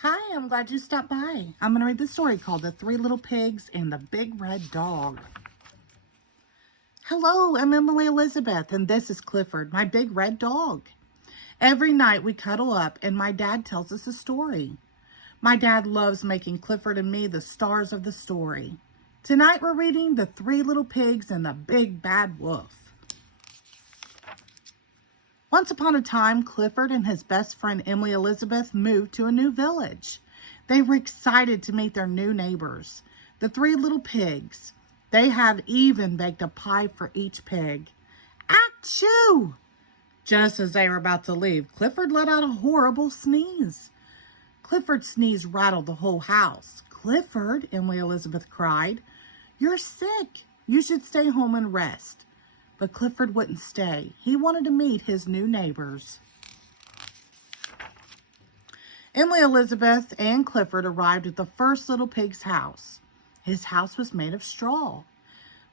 Hi, I'm glad you stopped by. I'm going to read the story called The Three Little Pigs and the Big Red Dog. Hello, I'm Emily Elizabeth, and this is Clifford, my big red dog. Every night we cuddle up, and my dad tells us a story. My dad loves making Clifford and me the stars of the story. Tonight we're reading The Three Little Pigs and the Big Bad Wolf. Once upon a time, Clifford and his best friend Emily Elizabeth moved to a new village. They were excited to meet their new neighbors, the three little pigs. They had even baked a pie for each pig. Achoo! Just as they were about to leave, Clifford let out a horrible sneeze. Clifford's sneeze rattled the whole house. "Clifford," Emily Elizabeth cried, "you're sick. You should stay home and rest." But Clifford wouldn't stay. He wanted to meet his new neighbors. Emily Elizabeth and Clifford arrived at the first little pig's house. His house was made of straw.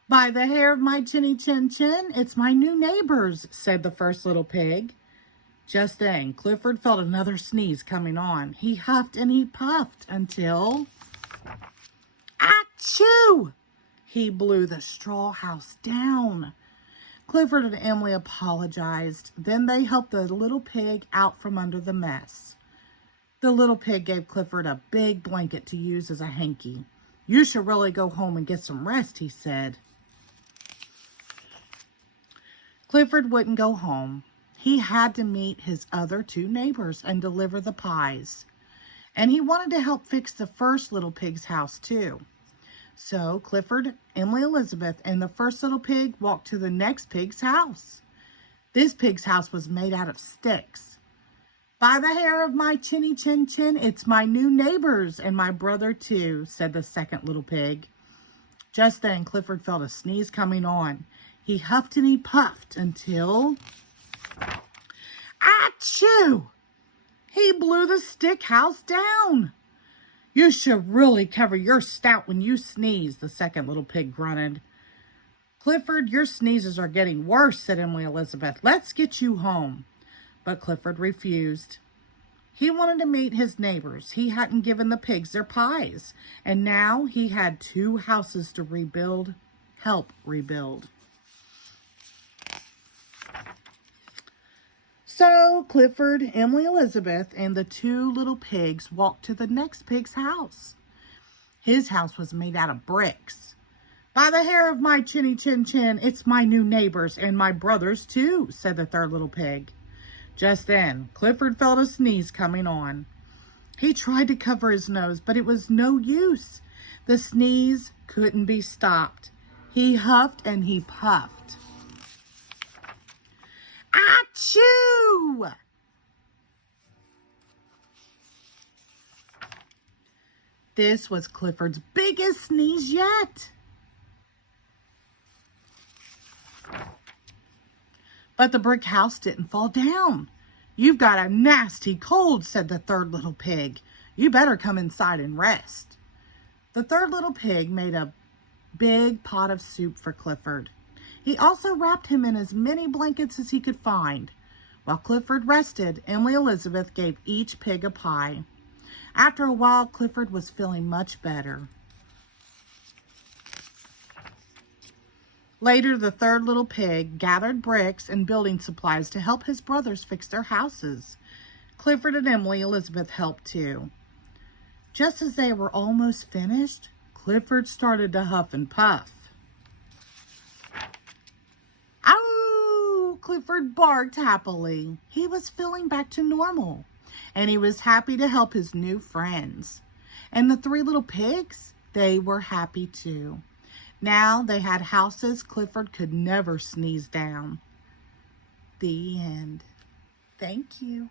"By the hair of my chinny chin chin, it's my new neighbors," said the first little pig. Just then, Clifford felt another sneeze coming on. He huffed and he puffed until... Achoo! He blew the straw house down. Clifford and Emily apologized. Then they helped the little pig out from under the mess. The little pig gave Clifford a big blanket to use as a hanky. "You should really go home and get some rest," he said. Clifford wouldn't go home. He had to meet his other two neighbors and deliver the pies. And he wanted to help fix the first little pig's house too. So Clifford, Emily Elizabeth, and the first little pig walked to the next pig's house. This pig's house was made out of sticks. "By the hair of my chinny chin chin, it's my new neighbors and my brother too," said the second little pig. Just then, Clifford felt a sneeze coming on. He huffed and he puffed until... Achoo! He blew the stick house down. "You should really cover your snout when you sneeze," the second little pig grunted. "Clifford, your sneezes are getting worse," said Emily Elizabeth. "Let's get you home." But Clifford refused. He wanted to meet his neighbors. He hadn't given the pigs their pies, and now he had two houses to help rebuild. So Clifford, Emily Elizabeth, and the two little pigs walked to the next pig's house. His house was made out of bricks. "By the hair of my chinny chin chin, it's my new neighbors and my brothers too," said the third little pig. Just then, Clifford felt a sneeze coming on. He tried to cover his nose, but it was no use. The sneeze couldn't be stopped. He huffed and he puffed. Achoo! This was Clifford's biggest sneeze yet. But the brick house didn't fall down. "You've got a nasty cold," said the third little pig. "You better come inside and rest." The third little pig made a big pot of soup for Clifford. He also wrapped him in as many blankets as he could find. While Clifford rested, Emily Elizabeth gave each pig a pie. After a while, Clifford was feeling much better. Later, the third little pig gathered bricks and building supplies to help his brothers fix their houses. Clifford and Emily Elizabeth helped too. Just as they were almost finished, Clifford started to huff and puff. Ow! Clifford barked happily. He was feeling back to normal, and he was happy to help his new friends. And the three little pigs, they were happy too. Now they had houses Clifford could never sneeze down. The end. Thank you.